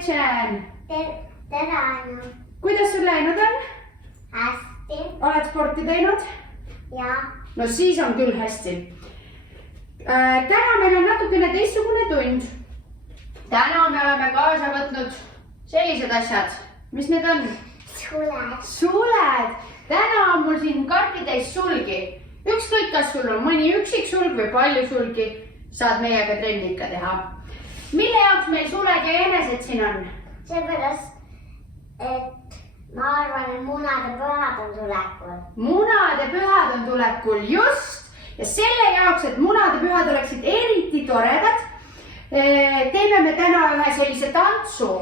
Gretchen! Tere Anu! Kuidas sul läinud on? Hästi. Oled sporti teinud? Ja. No siis on küll hästi. Täna meil on natukene teistsugune tund. Täna me oleme kaasa võtnud sellised asjad. Mis need on? Suled. Suled! Täna on mul siin karpitäis sulgi. Ükskõik, kas sul on mõni üksik sulg või palju sulgi, saad meiega trenni ikka teha. Mille jaoks meil suled ja jänesed siin on? Seepärast, et ma arvan, et munade pühad on tulekul. Munade pühad on tulekul, just! Ja selle jaoks, et munade pühad oleksid eriti toredad, teeme me täna ühe sellise tantsu,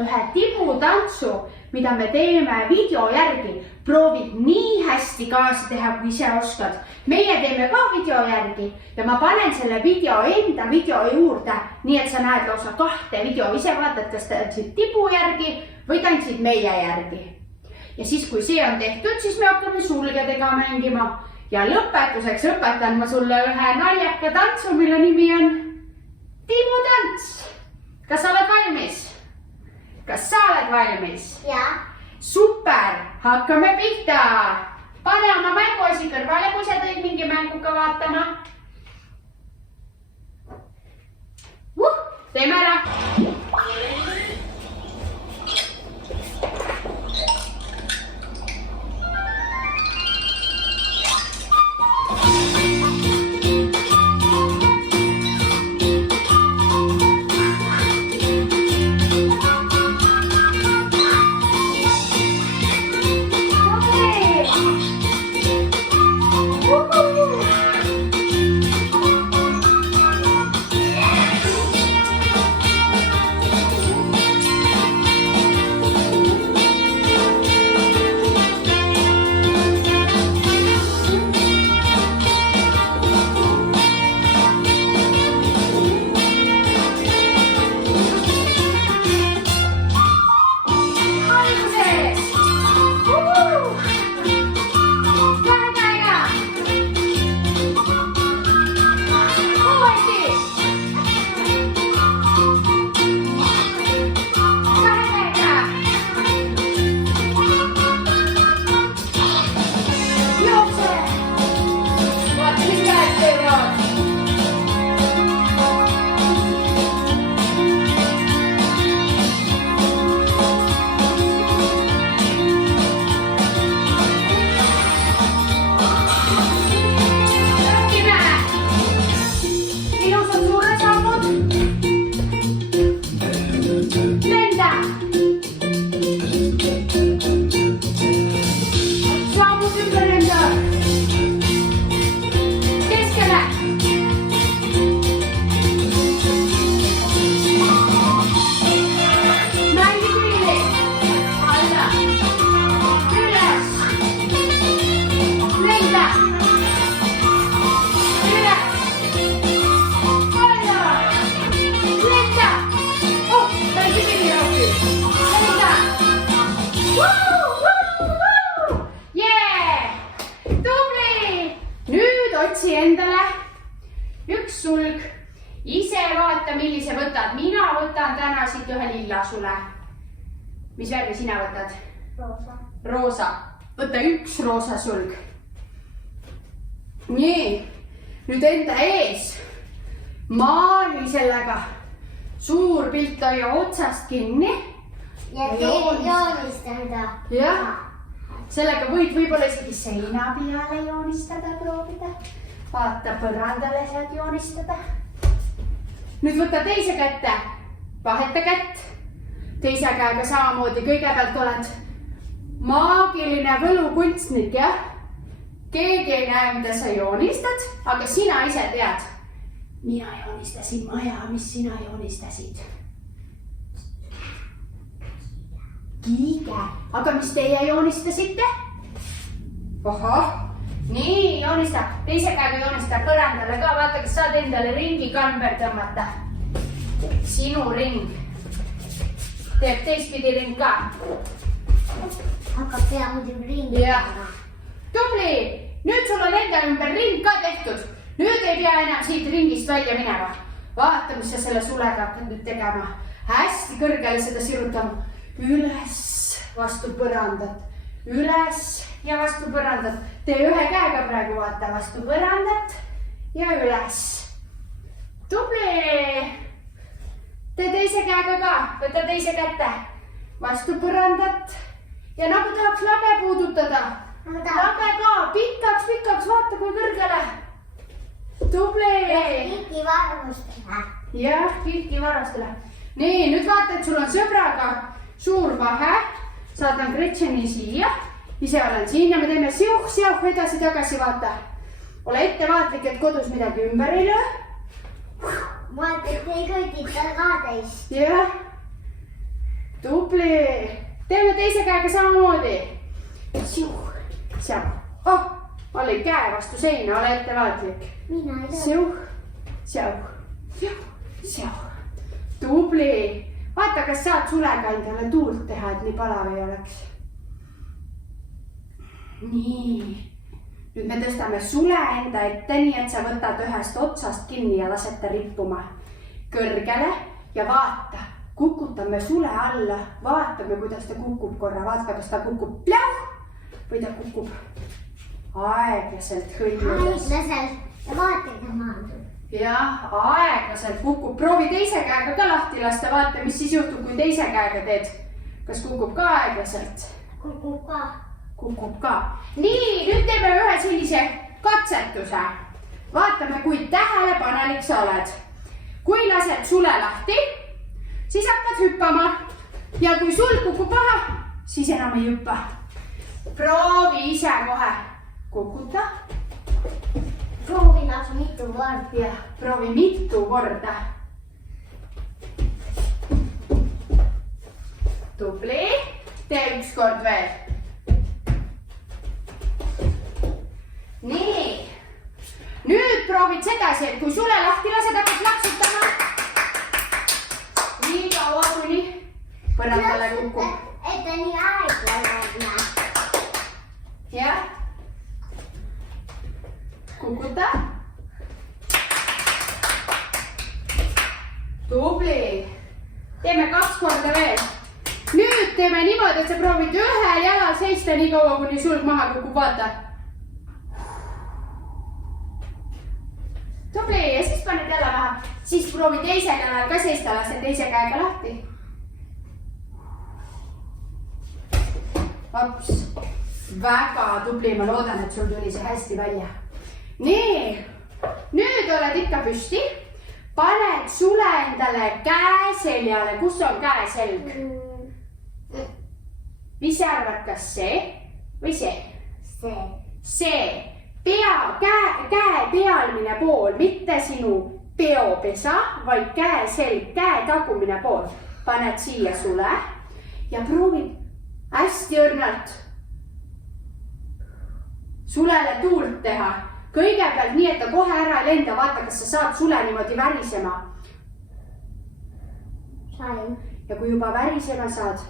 ühe tibutantsu, mida me teeme video järgi. Proovid nii hästi kaasa teha, kui ise oskad. Meie teeme ka video järgi ja ma panen selle video enda video juurde, nii et sa näed lausa kahte video. Ise vaatad, kas tantsid tibu järgi või tantsid meie järgi. Ja siis, kui see on tehtud, siis me hakkame sulgedega mängima. Ja lõpetuseks õpetan ma sulle ühe naljaka tantsu, mille nimi on tibutants. Kas sa oled valmis? Kas sa oled valmis? Ja. Super! Hakkame pihta! Pane oma mänguasi kõrvale, kui sa tõid mingi mänguga vaatama. Teeme ära! Otsi endale üks sulg. Ise vaata, millise võtad. Mina võtan täna siit ühe lilla sule. Mis värvi sina võtad? Roosa. Roosa. Võta üks roosa sulg. Nii. Nüüd enda ees. Maali sellega. Suur pilt hoia otsast kinni. Ja joonistada. Jah. Sellega võid võib-olla isegi seina peale joonistada, proovida. Vaata, põrandale saad joonistada. Nüüd võta teise kätte. Vaheta kätt. Teise käega samamoodi kõigepealt oled maagiline võlukunstnik, jah? Keegi ei näe, mida sa joonistad, aga sina ise tead. Mina joonistasin maja, mis sina joonistasid. Kiige. Aga mis teie joonistasite? Ohah. Nii, joonista. Teise käega joonista põrandale ka. Vaata, kas saad endale ringi kamber tõmmata. Sinu ring. Teeb teistpidi ring ka. Hakkab pea muidugi ringi. Jah. Tubli. Nüüd sul on enda ümber ring ka tehtud. Nüüd ei pea enam siit ringist välja minema. Vaata, mis sa selle sulega hakkad nüüd tegema. hästi kõrgele seda sirutama. Üles, vastu põrandat, üles ja vastu põrandat. Tee ühe käega praegu, vaata, vastu põrandat ja üles. Tubli! Tee teise käega ka, võta teise kätte. Vastu põrandat ja nagu tahaks lage puudutada. Lage ka, pikaks, vaata kui kõrgele. Tubli! Kilki varustele. Jah, kilki varustele. Nii, nüüd vaata, et sul on sõbraga suur vahe. Saadan Gretcheni siia. Ise olen siin ja me teeme siuh-siuh edasi-tagasi, vaata. Ole ettevaatlik, et kodus midagi ümber ei löö. Vaata, et ei kõigita ka teist. Jah. Tubli. Teeme teise käega samamoodi. Siuh, siuh. Oh, ma olin käe vastu seina, ole ettevaatlik. Mina ei tea. Siuh, siuh, siuh. Tubli. Vaata, kas saad sulega endale tuult teha, et nii palav ei oleks. Nii. Nüüd me tõstame sule enda ette, nii et sa võtad ühest otsast kinni ja lased ta rippuma kõrgele ja vaata, kukutame sule alla, vaatame, kuidas ta kukub korra, vaata, kas ta kukub pljauh või ta kukub aeglaselt hõljudes. Aeglaselt ja vaata, kui maandub. Jah, aeglaselt kukub. Proovi teise käega ka lahti lasta, vaata, mis siis juhtub, kui teise käega teed. Kas kukub ka aeglaselt? Kukub ka. Kukub ka. Nii, nüüd teeme ühe sellise katsetuse. Vaatame, kui tähelepanelik sa oled. Kui lased sule lahti, siis hakkad hüppama. Ja kui sul kukub maha, siis enam ei hüppa. Proovi ise kohe. Kukuta. Proovi lausa mitu korda. Jah, proovi mitu korda. Tubli. Tee üks kord veel. Nii. Nüüd proovid sedasi, et kui sule lahti lased, hakkad laksutama. Nii kaua, kuni põrandale kukub. Et ta nii aeglaselt. Jah. Kukuta. Tubli. Teeme 2 korda veel. Nüüd teeme niimoodi, et sa proovid ühel jalal seista nii kaua, kuni sulg maha kukub, vaata. Tubli, ja siis paned jälle maha. Siis proovi teisel jalal ka seista, lase teise käega lahti. Hops. Väga tubli, ma loodan, et sul tuli see hästi välja. Nii, nüüd oled ikka püsti. Paned sule endale käe seljale. Kus on käe selg? Mis sa arvad, kas see või see? See. See. Käe pealmine pool, mitte sinu peopesa, vaid käe selg, käe tagumine pool. Paned siia sule ja proovid hästi õrnalt sulele tuult teha. Kõigepealt nii, et ta kohe ära ei lenda. Vaata, kas sa saad sule niimoodi värisema. Sain. Ja kui juba värisema saad,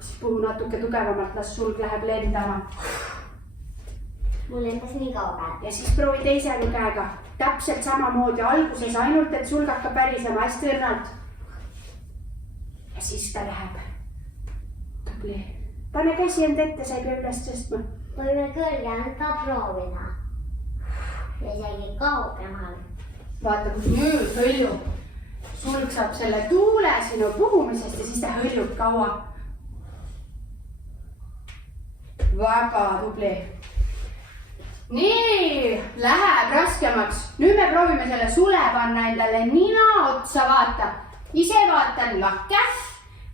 siis puhu natuke tugevamalt, las sulg läheb lendama. Mul lendas nii kaugel. Ja siis proovi teise käega. Täpselt samamoodi alguses ainult, et sulg hakkab värisema hästi õrnalt. Ja siis ta läheb. Tubli. Pane käsi enda ette, sa ei pea üles tõstma. Võime kõrgemalt ka proovida. Ja isegi kaugemal. Vaata, kus nüüd hõljub. Sulg saab selle tuule sinu puhumisest ja siis ta hõljub kaua. Väga tubli. Nii, läheb raskemaks. Nüüd me proovime selle sule panna endale nina otsa, vaata. Ise vaatan lakke,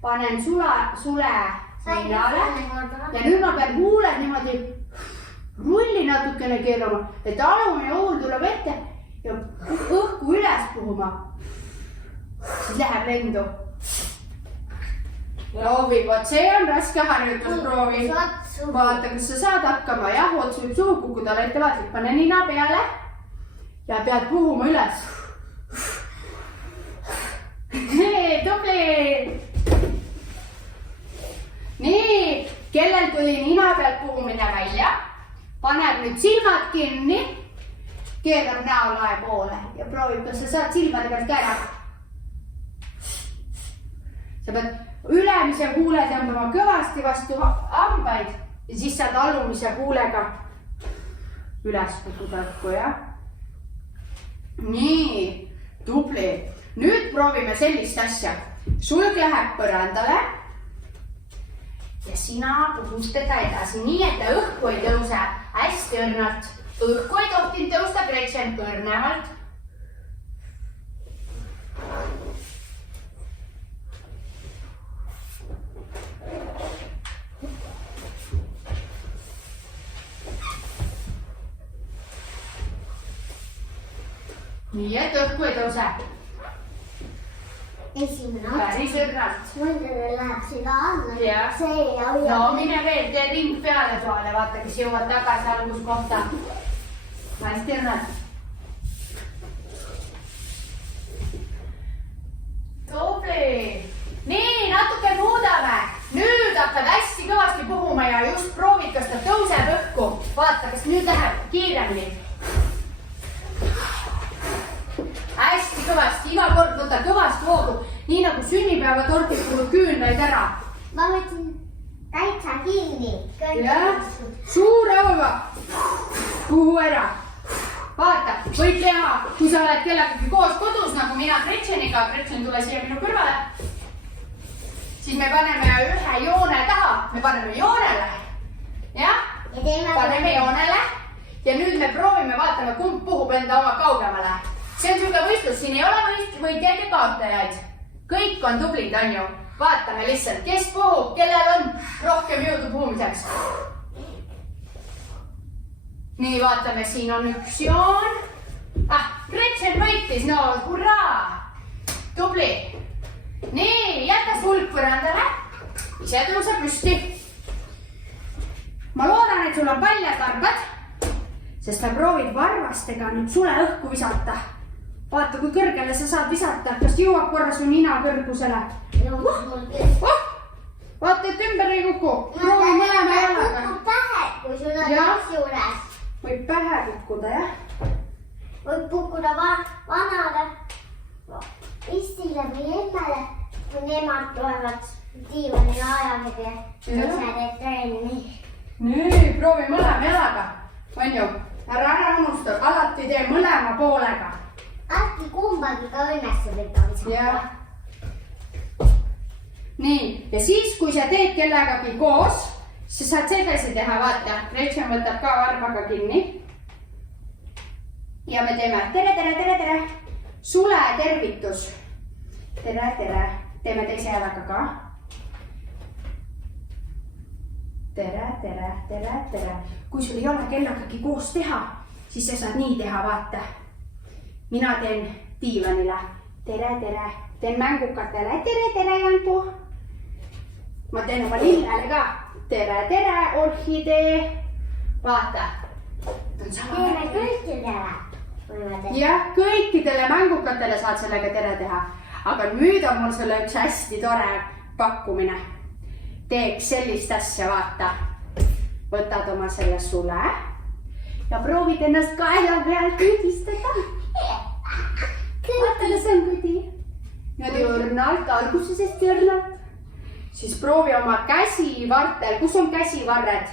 panen sule ninale ja nüüd ma pean huuled niimoodi rulli natukene keerama, et alumine huul tuleb ette ja õhku üles puhuma. Siis läheb lendu. Proovi, vot see on raske harjutus, proovi. Vaata, kas sa saad hakkama. Jah, ots võib suhu kukkuda, ole ettevaatlik. Pane nina peale ja pead puhuma üles. Tubli! Nii, kellel tuli nina pealt puhumine välja, paneb nüüd silmad kinni, keerab näolae poole ja proovib, kas sa saad silmade pealt kära. sa pead ülemise huule tõmbama kõvasti vastu hambaid ja siis saad alumise huulega üles puhuda õhku, jah? Nii, tubli. Nüüd proovime sellist asja. Sulg läheb põrandale ja sina puhud teda edasi nii, et ta õhku ei tõuse hästi õrnalt. Õhku ei tohtinud tõusta, Gretchen, õrnemalt. Nii, et õhku ei tõuse. Esimene ots. Päris õrnalt. Mõndadel läheb seda alla. Jah. See ei hoia. No mine veel, tee ring peale toale, vaata, kes jõuad tagasi alguskohta. Hästi õrnalt. Tubli. Nii, natuke muudame. Nüüd hakkad hästi kõvasti puhuma ja just proovid, kas ta tõuseb õhku. Vaata, kas nüüd läheb kiiremini. Hästi kõvasti, iga kord võta kõvast hoogu, nii nagu sünnipäevatortid kulub küünlaid ära. Ma võtsin täitsa kinni. Jah, suure hooga. Puhu ära. Vaata, võid teha, kui sa oled kellegagi koos kodus, nagu mina Gretcheniga. Gretchen, tule siia minu kõrvale. Siis me paneme ühe joone taha. Me paneme joonele. Jah, paneme joonele. Ja nüüd me proovime, vaatame, kumb puhub enda oma kaugemale. See on siuke võistlus, siin ei ole võitjaid ja kaotajaid. Kõik on tublid, on ju. Vaatame lihtsalt, kes puhub, kellel on rohkem jõudu puhumiseks. Nii, vaatame, siin on üks joon. Gretchen võitis, no hurraa. Tubli. Nii, jäta sulg põrandale. Ise tõuse püsti. Ma loodan, et sul on paljad varbad, sest sa proovid varvastega nüüd sule õhku visata. Vaata, kui kõrgele sa saad visata, kas jõuab korra su nina kõrgusele. Vaata, et ümber ei kuku. Proovi mõlema jalaga. Kukub pähe, kui sul on üks juures. Võib pähe kukkuda, jah? Võib kukkuda vanale istile või emmele, kui nemad tulevad diivanile ajakirja. Ise teed treeni. Nii, proovi mõlema jalaga. On ju? Ära unusta, alati tee mõlema poolega. Äkki kumbagi ka õnnestub ikka visata. Nii, ja siis, kui sa teed kellegagi koos, siis saad sedasi teha, vaata. Gretchen võtab ka varbaga kinni. Ja me teeme tere, tere, tere, tere. Sule tervitus. Tere, tere. Teeme teise jalaga ka. Tere, tere, tere, tere. Kui sul ei ole kellegagi koos teha, siis sa saad nii teha, vaata. Mina teen diivanile. Tere, tere. Teen mängukatele. Tere, tere, Janku. Ma teen oma lillele ka. Tere, tere, orhidee. Vaata. Teeme kõikidele. Jah, kõikidele mängukatele saad sellega tere teha. Aga nüüd on mul sulle üks hästi tore pakkumine. Teeks sellist asja, vaata. Võtad oma selle sule ja proovid ennast kaela peal kõdistada. Vaatale, see on kõdi. Niimoodi õrnalt, algusest õrnalt. Siis proovi oma käsivartel. Kus on käsivarred?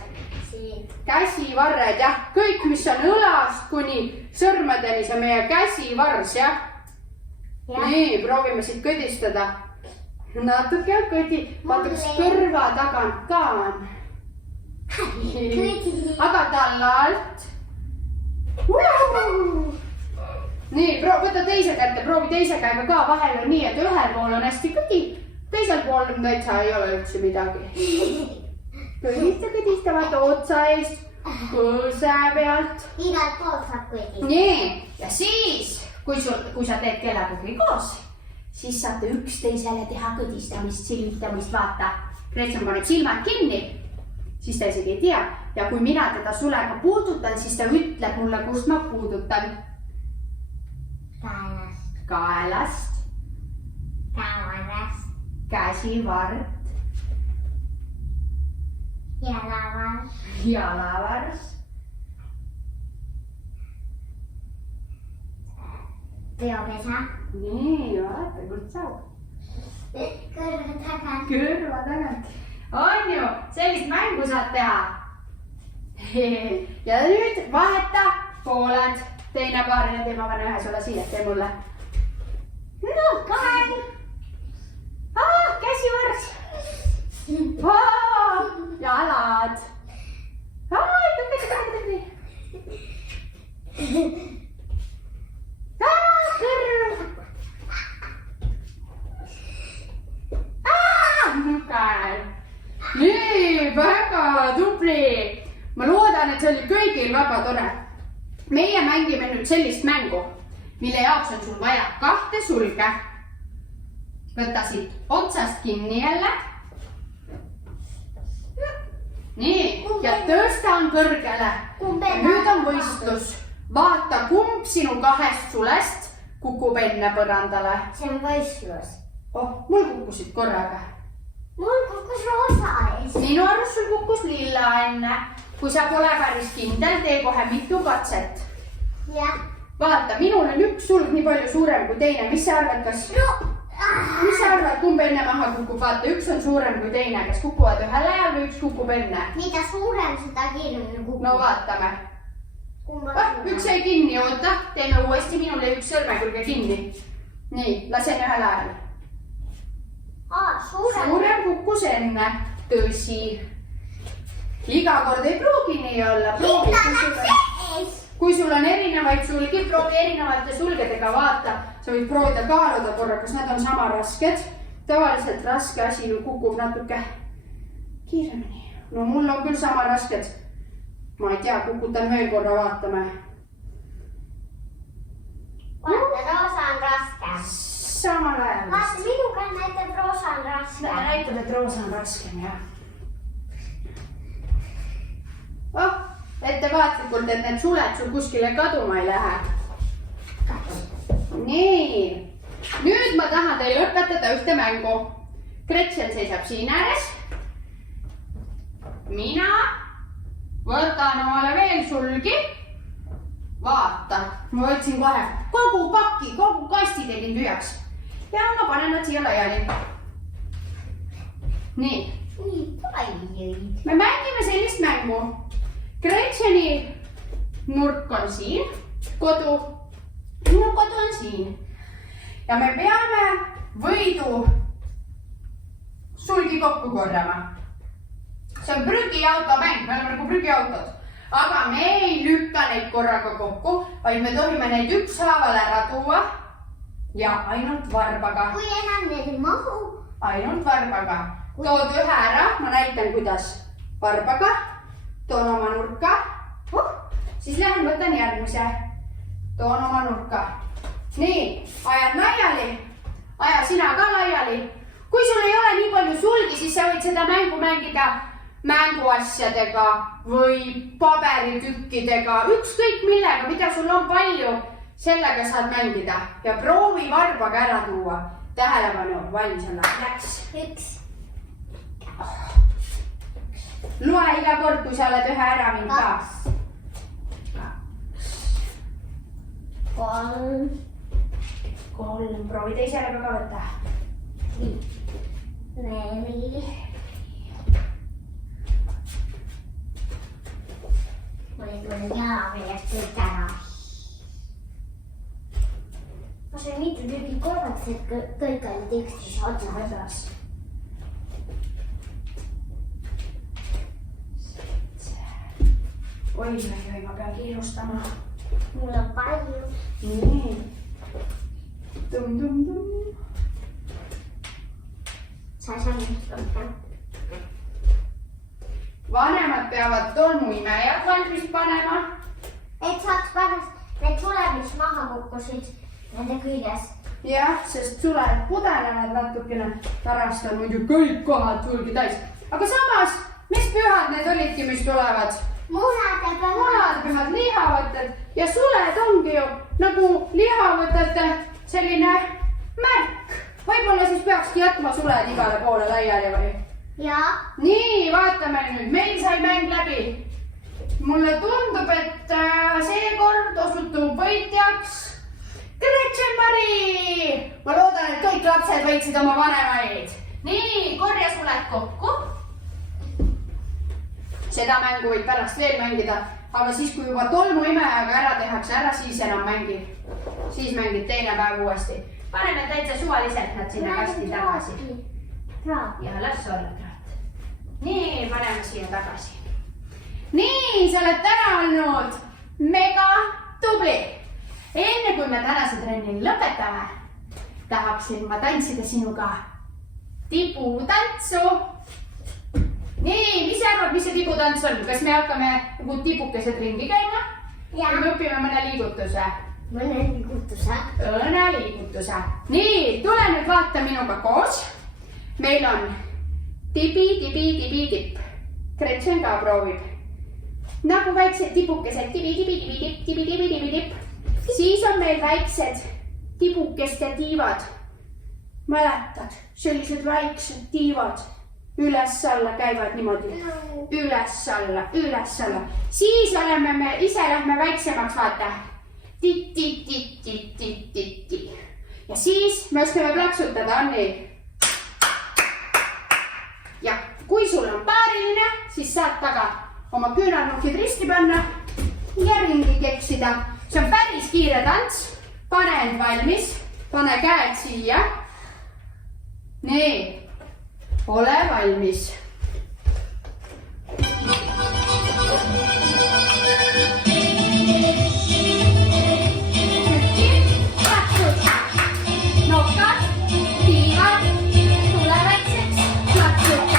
Siin. Käsivarred, jah. Kõik, mis on õlast kuni sõrmedeni, see on meie käsivars, jah? Nii, proovime siit kõdistada. Natuke on kõdi. Vaata, kas kõrva tagant ka on. Aga tallalt. Nii, võta teise kätte, proovi teise käega ka. Vahel on nii, et ühel pool on hästi kõdi, teisel pool täitsa ei ole üldse midagi. Kõdista, vaata otsa eest, põõse pealt. Igalt poolt saab kõdistada. Nii, ja siis, kui sa teed kellegagi koos, siis saate üksteisele teha kõdistamist, silmitamist, vaata. Gretchen paneb silmad kinni, siis ta isegi ei tea. Ja kui mina teda sulega puudutan, siis ta ütleb mulle, kust ma puudutan. Kaelast. Kaelast. Kaelast. Käsivart. Jalavars. Jalavars. Peopesa. Nii, vaata, kust saab. kõrva tagant. kõrva tagant. On ju, sellist mängu saad teha. Ja nüüd vaheta pooled. Teine paarine tee, ma panen ühe sulle siia, tee mulle. No, kahel. Käsivõrs. Jalad. Kõrv. Käel. Nii, väga tubli. Ma loodan, et see oli kõigil väga tore. Meie mängime nüüd sellist mängu, mille jaoks on sul vaja 2 sulge. Võta siit otsast kinni jälle. Nii, ja tõstan kõrgele. Nüüd on võistlus. Vaata, kumb sinu 2 sulest kukub enne põrandale. See on võistlus. Mul kukkusid korraga. Mul kukkus roosa ees. Minu arust sul kukkus lilla enne. Kui sa pole päris kindel, tee kohe mitu katset. Jah. Vaata, minul on üks sulg nii palju suurem kui teine. Mis sa arvad, mis sa arvad, kumb enne maha kukub? Vaata, üks on suurem kui teine. Kas kukuvad ühel ajal või üks kukub enne? Mida suurem, seda kiiremini kukub. No vaatame. Üks jäi kinni, oota. Teeme uuesti, minul jäi üks sõrme külge kinni. Nii, lasen ühel ajal. Suurem kukkus enne. Tõsi. Iga kord ei pruugi nii olla. Kui sul on erinevaid sulgi, proovi erinevate sulgedega vaata. Sa võid proovida kaaluda korra, kas nad on sama rasked. Tavaliselt raske asi kukub natuke kiiremini. No mul on küll sama rasked. Ma ei tea, kukutan veel korra, vaatame. Vaata, roosa on raske. Samal ajal. Vaata, minuga näitab roosa on raske. Näitab, et roosa on raskem, jah. Ettevaatlikult, et need suled sul kuskile kaduma ei lähe. Nii. Nüüd ma tahan teile õpetada ühte mängu. Gretchen seisab siin ääres. Mina võtan omale veel sulgi. Vaata, ma võtsin kohe kogu paki, kogu kasti tegin tühjaks. Ja ma panen nad siia laiali. Nii. Me mängime sellist mängu. Gretcheni nurk on siin, minu kodu on siin. Ja me peame võidu sulgi kokku korjama. See on prügiauto mäng, me oleme nagu prügiautod. Aga me ei lükka neid korraga kokku, vaid me tohime neid ükshaaval ära tuua. Ja ainult varbaga. Kui enam need ei mahu. Ainult varbaga. Tood ühe ära, ma näitan kuidas. Varbaga. Toon oma nurka. Siis lähen võtan järgmise. Toon oma nurka. Nii, ajan laiali. Aja sina ka laiali. Kui sul ei ole nii palju sulgi, siis sa võid seda mängu mängida mänguasjadega või paberitükkidega. Ükskõik millega, mida sul on palju, sellega saad mängida. Ja proovi varbaga ära tuua. Tähelepanu, valmis on läks. 1. Loe iga kord, kui sa oled ühe ära mind ka. 3. 3, proovi teisele ka võtta. 4. Mul tuli jala millest kõik ära. Ma sain mitu tükki korraks, et kõik olid üksteise otsas. Oi, ma pean kiirustama. Mul on palju. Nii. Tum. Sa ei saa nüüd rohkem. Vanemad peavad tolmuimejad valmis panema. Et saaks pärast need suled, mis maha kukkusid nende küljes. Jah, sest suled pudenevad natukene. Pärast on muidu kõik kohad sulgi täis. Aga samas, mis pühad need olidki, mis tulevad? Munadepühad, lihavõtted ja suled ongi ju nagu lihavõtete selline märk. Võib-olla siis peakski jätma suled igale poole laiali või? Jaa. Nii, vaatame nüüd. Meil sai mäng läbi. Mulle tundub, et seekord osutub võitjaks Gretchen Mari. Ma loodan, et kõik lapsed lapsed võitsid oma vanemaid. Nii, korja suled kokku. Seda mängu võid pärast veel mängida, aga siis, kui juba tolmuimejaga ära tehakse ära, siis enam mängib. Siis mängid teine päev uuesti. Paneme täitsa suvaliselt nad sinna kasti tagasi. Ja las olla traat. Nii, paneme siia tagasi. Nii, sa oled täna olnud mega tubli. Enne kui me tänase trenni lõpetame, tahaksin ma tantsida sinuga tibutantsu. Nii, mis sa arvad, mis see tibutants on? Kas me hakkame nagu tibukesed ringi käima? Ja me õpime mõne liigutuse. Õne liigutuse. Nii, tule nüüd vaata minuga koos. Meil on tibi, tibi, tibi, tipp. Gretchen ka proovib. Nagu väiksed tibukesed. Tibi, tibi, tibi, tipp, tibi, tibi, tibi, tipp. Siis on meil väiksed tibukeste tiivad. Mäletad, sellised väiksed tiivad üles-alla käivad niimoodi. Üles-alla, üles-alla. Siis oleme me, ise lähme väiksemaks, vaata. Ti-ti-ti-ti-ti-ti-ti. Ja siis me oskame plaksutada, Anni. Ja kui sul on paariline, siis saad taga oma küünarnukid risti panna ja ringi keksida. See on päris kiire tants. Pane end valmis. Pane käed siia. Nii. Ole valmis. Nokad, tiivad, tule väikseks, plaksuta.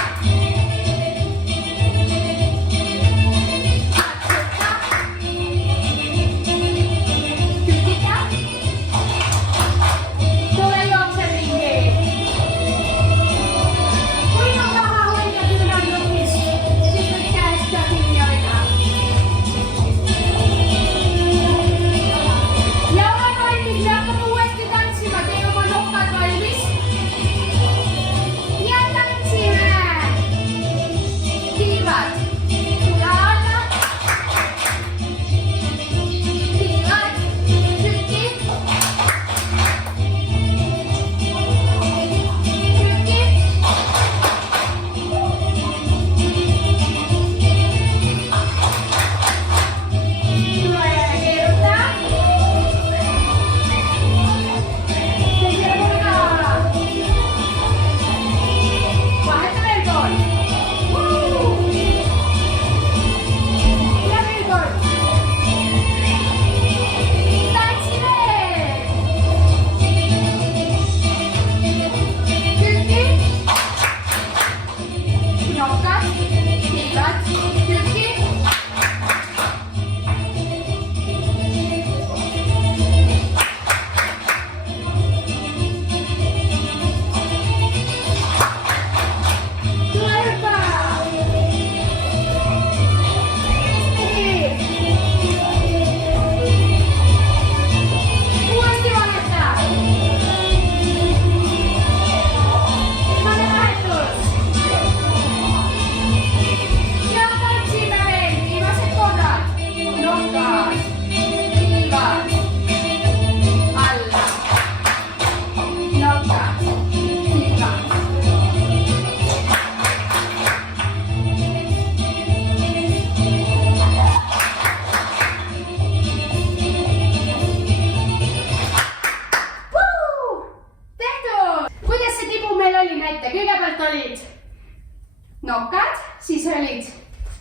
Nokad, siis olid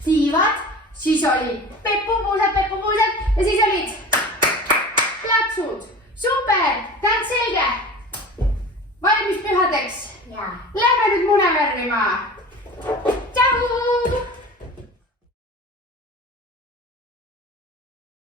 tiivad, siis oli peppupuusad ja siis olid plaksud. Super, tants selge. Valmis pühadeks? Ja. Lähme nüüd mune värvima.